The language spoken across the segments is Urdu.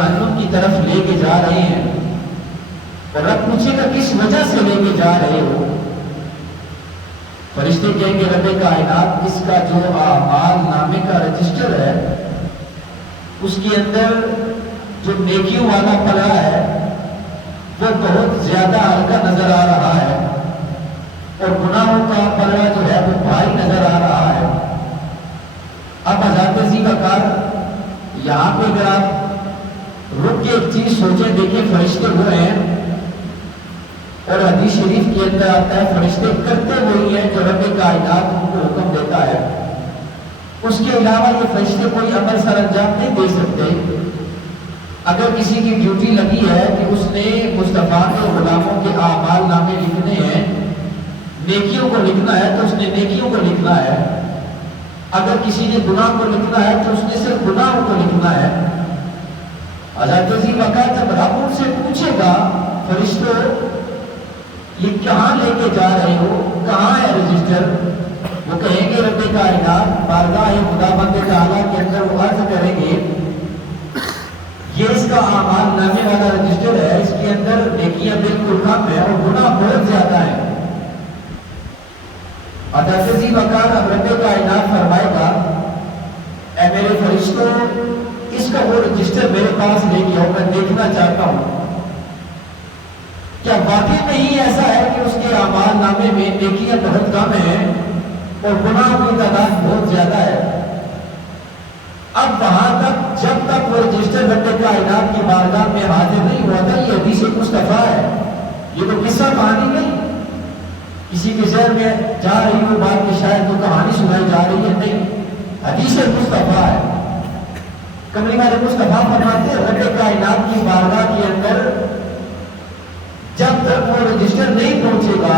جہنم کی طرف لے کے جا رہے ہیں، اور رب پوچھے گا کس وجہ سے لے کے جا رہے ہو؟ فرشتے کہیں گے رب کائنات اس کا جو اعمال نامے کا رجسٹر ہے اس کے اندر جو نیکیوں والا پلڑا ہے وہ بہت زیادہ ہلکا نظر آ رہا ہے، اور گناہوں کا پلڑا جو ہے وہ بھاری نظر آ رہا ہے۔ اب حضرت عزیز وقار یہاں پہ اگر آپ رک کے ایک چیز سوچیں دیکھیں، فرشتے وہ ہیں، اور حدیث شریف کے اندر آتا ہے فرشتے کرتے وہی ہیں جو رب کائنات ان کو حکم دیتا ہے، اس کے علاوہ یہ فرشتے کوئی عمل سر انجام نہیں دے سکتے۔ اگر کسی کی ڈیوٹی لگی ہے کہ اس نے مصطفیٰ کے غلاموں کے اعمال نامے لکھنے ہیں، نیکیوں کو لکھنا ہے تو اس نے نیکیوں کو لکھنا ہے، اگر کسی نے گناہ کو لکھنا ہے تو اس نے صرف گناہوں کو لکھنا ہے۔ حضرت عزیز وقار جب رب ان سے پوچھے گا فرشتوں یہ کہاں لے کے جا رہے ہو، کہاں ہے رجسٹر؟ وہ کہیں گے رب کائنات بارگاہ خداوند تعالیٰ کے اندر وہ عرض کریں گے یہ اس کا اعمال نامے والا رجسٹر ہے، اس کے اندر نیکیاں بالکل کم ہے اور گناہ بہت زیادہ ہے۔ حضرت عزیز وقار اب رب کائنات فرمائے گا اے میرے فرشتوں اس کا وہ رجسٹر میرے پاس لے کے آؤ، میں دیکھنا چاہتا ہوں کیا واقعی میں ہی ایسا ہے کہ اس کے اعمال نامے میں نیکیاں بہت کم ہیں اور گناہ کی تعداد بہت زیادہ ہے۔ اب وہاں تک جب تک وہ رجسٹر رب کائنات کی بارگاہ میں حاضر نہیں ہوا تھا، یہ حدیث مصطفیٰ ہے، یہ تو قصہ کہانی نہیں کسی کے ذہن میں جا رہی ہو بات کہ شاید تو کہانی سنائی جا رہی ہے، نہیں، حدیث مصطفیٰ ہے۔ کملی والے مصطفیٰ فرماتے ہیں رب کائنات کی بارگاہ کے اندر جب تک وہ رجسٹر نہیں پہنچے گا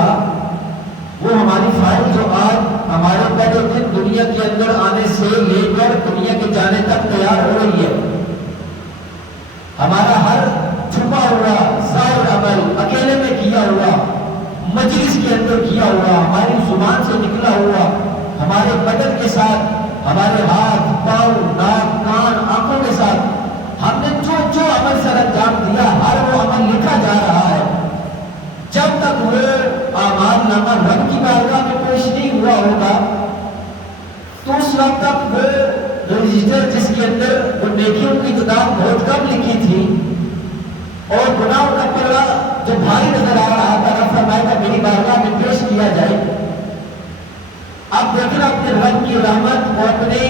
وہ ہماری فائل جو آج ہمارے پہلے دن دنیا کے اندر آنے سے لے کر دنیا کے جانے تک تیار ہو رہی ہے، ہمارا ہر چھپا ہوا ظاہر عمل اکیلے میں کیا ہوا، مجلس کے اندر کیا ہوا، ہماری زبان سے نکلا ہوا، ہمارے بدن کے ساتھ، ہمارے ہاتھ پاؤں ناک کان آنکھوں کے ساتھ ہم نے جو جو عمل سر انجام دیا ہر وہ عمل لکھا جا رہا ہے۔ جب تک وہ اعمال نامہ رب کی بارگاہ میں پیش نہیں ہوا ہوگا تو اس وقت تک وہ رجسٹر جس کے اندر وہ نیکیوں کی تعداد بہت کم لکھی تھی اور گناہوں کا پلڑا جو بھاری نظر آ رہا تھا، رب فرمائے گا میری بارگاہ میں پیش کیا جائے۔ اب دیکھنا اپنے رب کی رحمت اور اپنے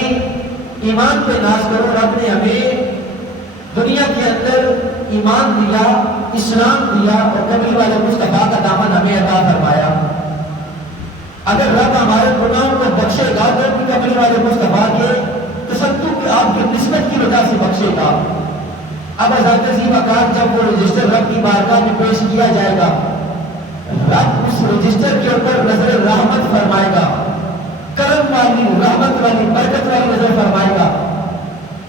ایمان پہ ناز کرو، رب نے ہمیں دنیا کے اندر ایمان دیا، اسلام دیا اور کملی والے مصطفیٰ کا دامن ہمیں عطا فرمایا۔ اگر رب ہمارے گناہوں کو بخشے گا تو بھی کملی والے مصطفیٰ کے تصدق آپ کی نسبت کی وجہ سے بخشے گا۔ اب حضرت عزیز وقار جب وہ رجسٹر رب کی بارگاہ میں پیش کیا جائے گا، رب اس رجسٹر کے اوپر نظر رحمت فرمائے گا، کرم والی رحمت والی برکت والی نظر فرمائے گا،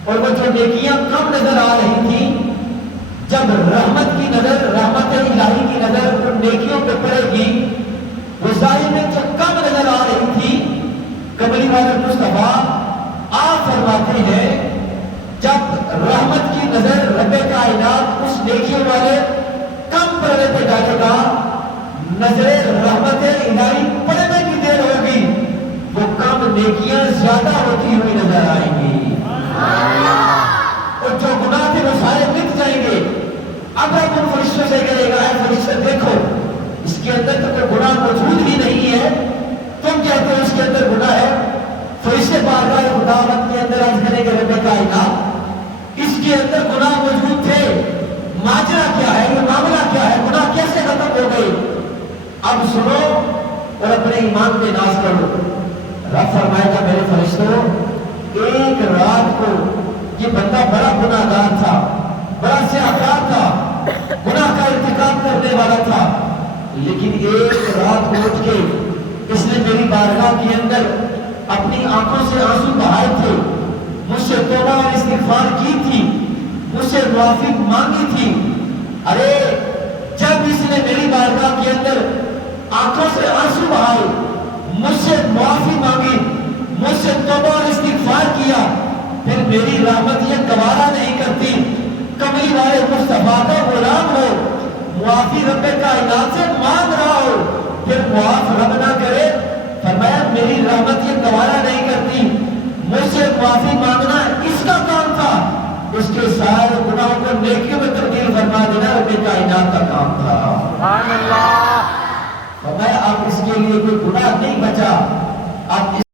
اور وہ جو نیکیاں کم نظر آ رہی تھی جب رحمت کی نظر، رحمت الہی کی نظر ان نیکیوں پہ پڑے گی، وہ ظاہر میں جو کم نظر آ رہی تھی کملی والے مصطفیٰ آپ فرماتے ہیں جب رحمت کی نظر رب کائنات اس نیکیوں والے کم پردے پہ ڈالے گا، نظر رحمت الہی پڑنے کی دیر ہوگی، وہ کم نیکیاں زیادہ ہوتی ہوئی نظر آئیں گی اور جو گناہ تھے وہ سارے مٹ جائیں گے۔ اب رب ان فرشتوں سے کرے گا اے فرشتے دیکھو اس کے اندر تو کوئی گناہ موجود ہی نہیں ہے، تم کہتے ہو اس کے اندر گناہ ہے۔ فرشتے بارگاہ خداوند کے اندر عرض کریں گے رب کائنات اس کے اندر گناہ موجود تھے، ماجرا کیا ہے، یہ معاملہ کیا ہے، گناہ کیسے ختم ہو گئے؟ اب سنو اور اپنے ایمان پہ ناز کرو۔ رب فرمائے گا میرے فرشتوں ایک رات کو یہ بندہ بڑا گناہ گار تھا، بڑا سیاہکار تھا، گناہ کا ارتکاب کرنے والا تھا، لیکن ایک رات کو اٹھ کے اس نے میری بارگاہ کے اندر اپنی آنکھوں سے آنسو بہائے تھے، مجھ سے توبہ اور استغفار کی تھی، مجھ سے معافی مانگی تھی۔ ارے جب اس نے میری بارگاہ کے اندر آنکھوں سے آنسو بہائے، مجھ سے معافی مانگی، مجھ سے توبہ اور استغفار کیا، پھر میری رحمت یہ گوارا نہیں کرتی، کملی معافی مانگنا اس کا کام تھا، اس کے سارے گناہوں کو نیکیوں میں تبدیل فرما دینا رب کائنات کا کام تھا۔ سبحان اللہ۔ فرمایا اب اس کے لیے کوئی گناہ نہیں بچا، اب